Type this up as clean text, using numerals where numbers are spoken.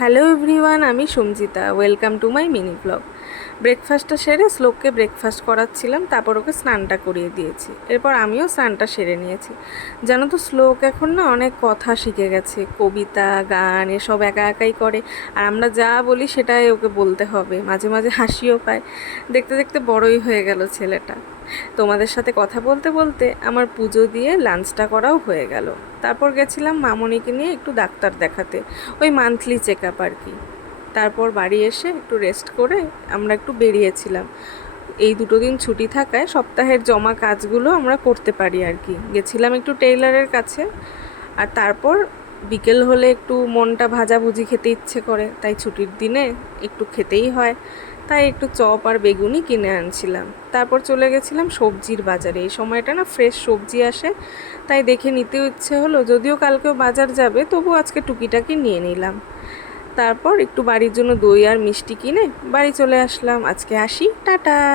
Hello everyone, আমি Sanjita. Welcome to my mini blog. ব্রেকফাস্টটা সেরে শ্লোককে ব্রেকফাস্ট করাচ্ছিলাম, তারপর ওকে স্নানটা করিয়ে দিয়েছি। এরপর আমিও স্নানটা সেরে নিয়েছি। জানো তো, শ্লোক এখন না অনেক কথা শিখে গেছে, কবিতা গান এসব একা একাই করে। আর আমরা যা বলি সেটাই ওকে বলতে হবে। মাঝে মাঝে হাসিও পায়। দেখতে দেখতে বড়ই হয়ে গেল ছেলেটা। তোমাদের সাথে কথা বলতে বলতে আমার পুজো দিয়ে লাঞ্চটা করাও হয়ে গেল। তারপর গেছিলাম মামনিকে নিয়ে একটু ডাক্তার দেখাতে, ওই মান্থলি চেক আপ আর কি। তারপর বাড়ি এসে একটু রেস্ট করে আমরা একটু বেরিয়েছিলাম। এই দুটো দিন ছুটি থাকায় সপ্তাহের জমা কাজগুলো আমরা করতে পারি আর কি। গেছিলাম একটু টেইলারের কাছে। আর তারপর বিকেল হলে একটু মনটা ভাজাভুজি খেতে ইচ্ছে করে, তাই ছুটির দিনে একটু খেতেই হয়। তাই একটু চপ আর বেগুনি কিনে আনছিলাম। তারপর চলে গেছিলাম সবজির বাজারে। এই সময়টা না ফ্রেশ সবজি আসে, তাই দেখে নিতেও ইচ্ছে হলো। যদিও কালকেও বাজার যাবে, তবু আজকে টুকিটাকি নিয়ে নিলাম। তারপর একটু বাড়ির জন্য দই আর মিষ্টি কিনে বাড়ি চলে আসলাম। আজকে আসি, টাটা।